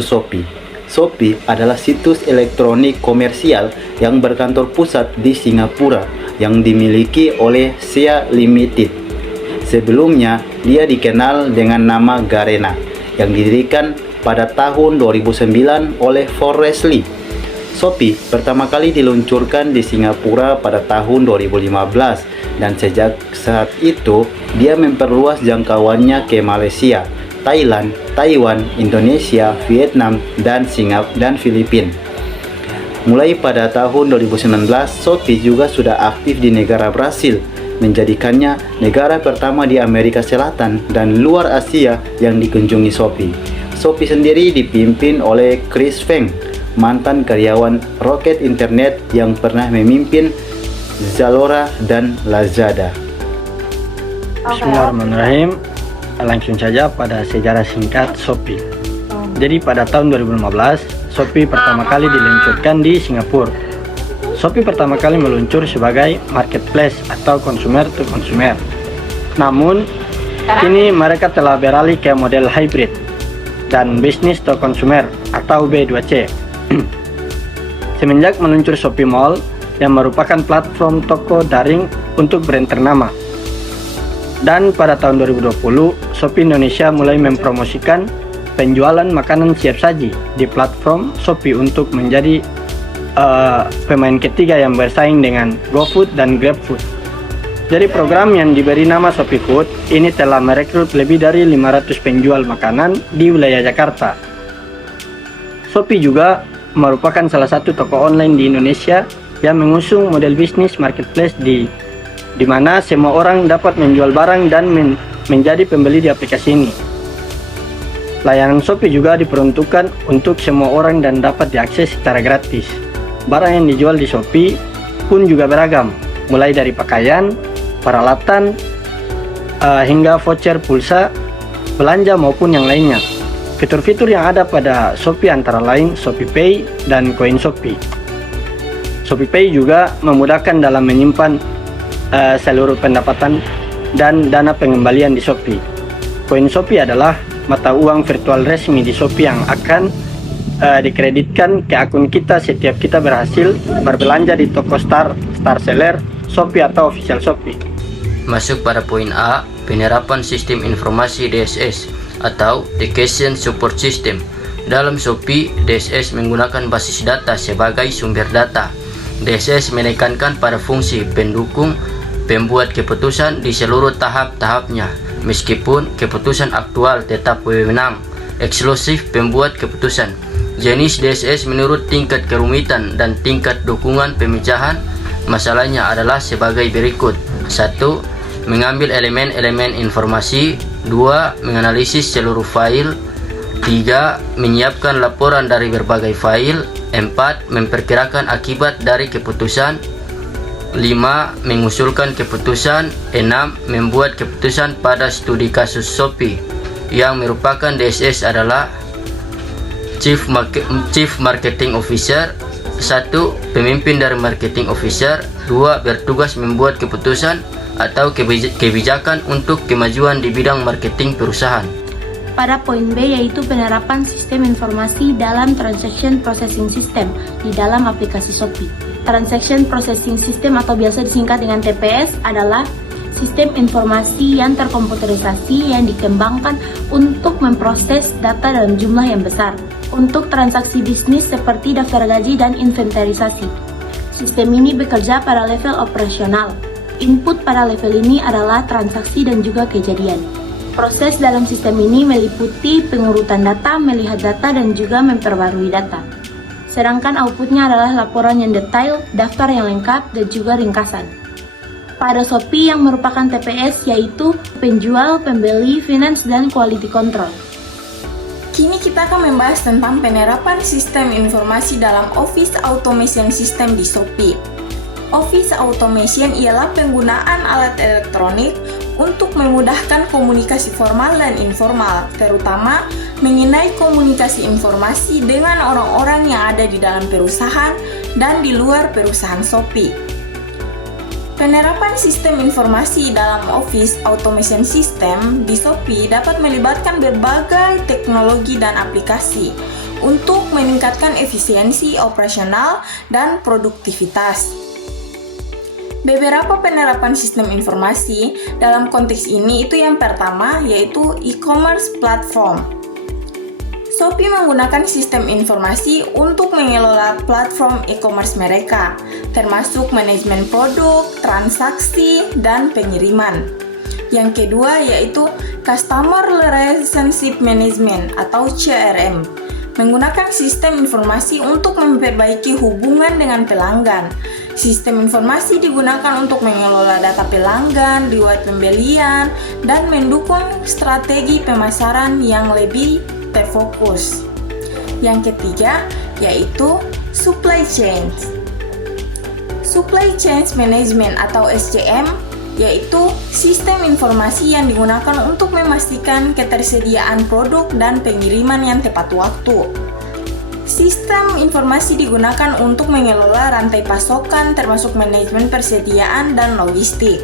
Shopee. Shopee adalah situs elektronik komersial yang berkantor pusat di Singapura yang dimiliki oleh Sea Limited. Sebelumnya, dia dikenal dengan nama Garena yang didirikan pada tahun 2009 oleh Forrest Li. Shopee pertama kali diluncurkan di Singapura pada tahun 2015 dan sejak saat itu dia memperluas jangkauannya ke Malaysia, Thailand, Taiwan, Indonesia, Vietnam, dan Filipina. Mulai pada tahun 2019, Shopee juga sudah aktif di negara Brasil, menjadikannya negara pertama di Amerika Selatan dan luar Asia yang dikunjungi Shopee. Shopee sendiri dipimpin oleh Chris Feng, mantan karyawan Rocket Internet yang pernah memimpin Zalora dan Lazada. Bismillahirrahmanirrahim. Langsung saja pada sejarah singkat Shopee. Jadi pada tahun 2015, Shopee pertama kali diluncurkan di Singapura. Shopee pertama kali meluncur sebagai marketplace atau consumer to consumer. Namun, kini mereka telah beralih ke model hybrid dan business to consumer atau B2C. Semenjak meluncur Shopee Mall yang merupakan platform toko daring untuk brand ternama. Dan pada tahun 2020, Shopee Indonesia mulai mempromosikan penjualan makanan siap saji di platform Shopee untuk menjadi pemain ketiga yang bersaing dengan GoFood dan GrabFood. Jadi program yang diberi nama Shopee Food ini telah merekrut lebih dari 500 penjual makanan di wilayah Jakarta. Shopee juga merupakan salah satu toko online di Indonesia yang mengusung model bisnis marketplace di mana semua orang dapat menjual barang dan menjadi pembeli di aplikasi ini. Layanan Shopee juga diperuntukkan untuk semua orang dan dapat diakses secara gratis. Barang yang dijual di Shopee pun juga beragam, mulai dari pakaian, peralatan, hingga voucher pulsa, belanja maupun yang lainnya. Fitur-fitur yang ada pada Shopee antara lain Shopee Pay dan Koin Shopee. Shopee Pay juga memudahkan dalam menyimpan seluruh pendapatan dan dana pengembalian di Shopee. Koin Shopee adalah mata uang virtual resmi di Shopee yang akan dikreditkan ke akun kita setiap kita berhasil berbelanja di toko Star Seller, Shopee atau Official Shopee. Masuk pada poin A, penerapan sistem informasi DSS atau Dedication Support System. Dalam Shopee, DSS menggunakan basis data sebagai sumber data. DSS menekankan pada fungsi pendukung pembuat keputusan di seluruh tahap-tahapnya, meskipun keputusan aktual tetap wewenang eksklusif pembuat keputusan. Jenis DSS menurut tingkat kerumitan dan tingkat dukungan pemecahan masalahnya adalah sebagai berikut. 1. Mengambil elemen-elemen informasi. 2. Menganalisis seluruh file. 3. Menyiapkan laporan dari berbagai file. 4. Memperkirakan akibat dari keputusan. 5. Mengusulkan keputusan. 6. Membuat keputusan pada studi kasus Shopee. Yang merupakan DSS adalah Chief Marketing Officer. 1. Pemimpin dari Marketing Officer. 2. Bertugas membuat keputusan atau kebijakan untuk kemajuan di bidang marketing perusahaan. Pada poin B yaitu penerapan sistem informasi dalam Transaction Processing System di dalam aplikasi Shopee. Transaction Processing System atau biasa disingkat dengan TPS adalah sistem informasi yang terkomputerisasi yang dikembangkan untuk memproses data dalam jumlah yang besar untuk transaksi bisnis seperti daftar gaji dan inventarisasi. Sistem ini bekerja pada level operasional. Input pada level ini adalah transaksi dan juga kejadian. Proses dalam sistem ini meliputi pengurutan data, melihat data, dan juga memperbarui data. Sedangkan outputnya adalah laporan yang detail, daftar yang lengkap, dan juga ringkasan. Pada Shopee yang merupakan TPS yaitu penjual, pembeli, finance, dan quality control. Kini kita akan membahas tentang penerapan sistem informasi dalam Office Automation System di Shopee. Office Automation ialah penggunaan alat elektronik untuk memudahkan komunikasi formal dan informal, terutama mengenai komunikasi informasi dengan orang-orang yang ada di dalam perusahaan dan di luar perusahaan Shopee. Penerapan sistem informasi dalam Office Automation System di Shopee dapat melibatkan berbagai teknologi dan aplikasi untuk meningkatkan efisiensi operasional dan produktivitas. Beberapa penerapan sistem informasi dalam konteks ini itu yang pertama yaitu e-commerce platform. Shopee menggunakan sistem informasi untuk mengelola platform e-commerce mereka, termasuk manajemen produk, transaksi, dan pengiriman. Yang kedua yaitu Customer Relationship Management atau CRM, menggunakan sistem informasi untuk memperbaiki hubungan dengan pelanggan. Sistem informasi digunakan untuk mengelola data pelanggan, riwayat pembelian, dan mendukung strategi pemasaran yang lebih terfokus. Yang ketiga yaitu Supply Chain. Supply Chain Management atau SCM yaitu sistem informasi yang digunakan untuk memastikan ketersediaan produk dan pengiriman yang tepat waktu. Sistem informasi digunakan untuk mengelola rantai pasokan termasuk manajemen persediaan dan logistik.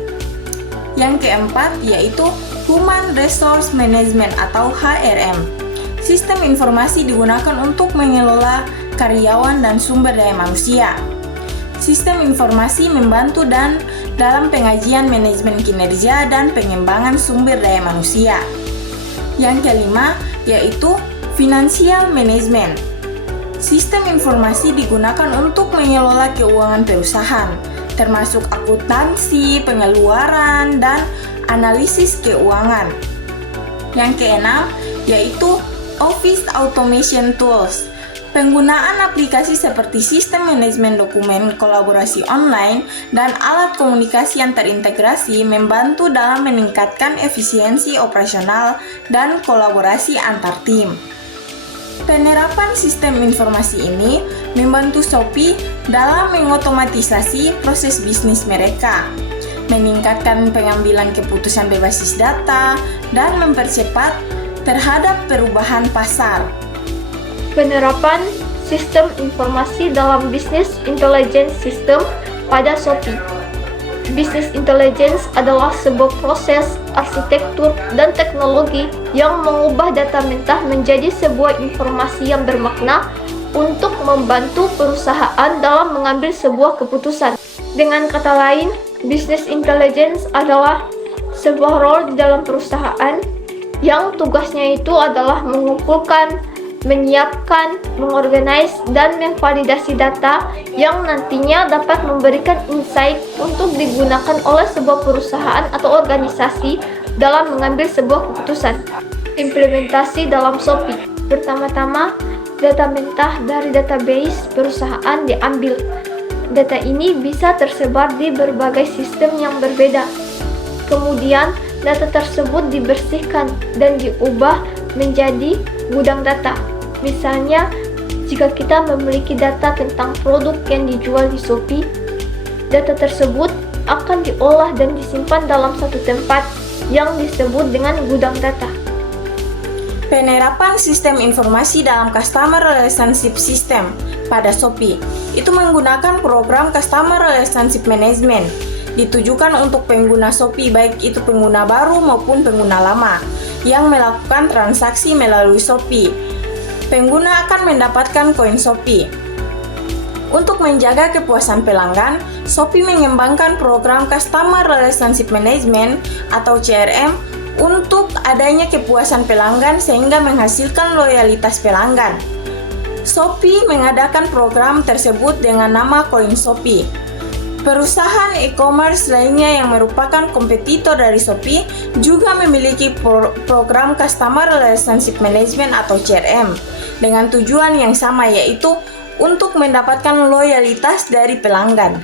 Yang keempat yaitu Human Resource Management atau HRM. Sistem informasi digunakan untuk mengelola karyawan dan sumber daya manusia. Sistem informasi membantu dalam pengajian manajemen kinerja dan pengembangan sumber daya manusia. Yang kelima yaitu Financial Management. Sistem informasi digunakan untuk mengelola keuangan perusahaan, termasuk akuntansi, pengeluaran, dan analisis keuangan. Yang keenam yaitu Office Automation Tools. Penggunaan aplikasi seperti sistem manajemen dokumen, kolaborasi online, dan alat komunikasi yang terintegrasi membantu dalam meningkatkan efisiensi operasional dan kolaborasi antar tim. Penerapan sistem informasi ini membantu Shopee dalam mengotomatisasi proses bisnis mereka, meningkatkan pengambilan keputusan berbasis data, dan mempercepat terhadap perubahan pasar. Penerapan sistem informasi dalam Business Intelligence System pada Shopee. Business Intelligence adalah sebuah proses, arsitektur, dan teknologi yang mengubah data mentah menjadi sebuah informasi yang bermakna untuk membantu perusahaan dalam mengambil sebuah keputusan. Dengan kata lain, Business Intelligence adalah sebuah role di dalam perusahaan yang tugasnya itu adalah mengumpulkan, menyiapkan, mengorganize, dan memvalidasi data yang nantinya dapat memberikan insight untuk digunakan oleh sebuah perusahaan atau organisasi dalam mengambil sebuah keputusan. Implementasi dalam Shopee. Pertama-tama, data mentah dari database perusahaan diambil. Data ini bisa tersebar di berbagai sistem yang berbeda. Kemudian, data tersebut dibersihkan dan diubah menjadi gudang data. Misalnya, jika kita memiliki data tentang produk yang dijual di Shopee, data tersebut akan diolah dan disimpan dalam satu tempat yang disebut dengan gudang data. Penerapan sistem informasi dalam Customer Relationship System pada Shopee itu menggunakan program Customer Relationship Management, ditujukan untuk pengguna Shopee baik itu pengguna baru maupun pengguna lama yang melakukan transaksi melalui Shopee. Pengguna akan mendapatkan koin Shopee. Untuk menjaga kepuasan pelanggan, Shopee mengembangkan program Customer Relationship Management atau CRM untuk adanya kepuasan pelanggan sehingga menghasilkan loyalitas pelanggan. Shopee mengadakan program tersebut dengan nama Koin Shopee. Perusahaan e-commerce lainnya yang merupakan kompetitor dari Shopee juga memiliki program Customer Relationship Management atau CRM dengan tujuan yang sama, yaitu untuk mendapatkan loyalitas dari pelanggan.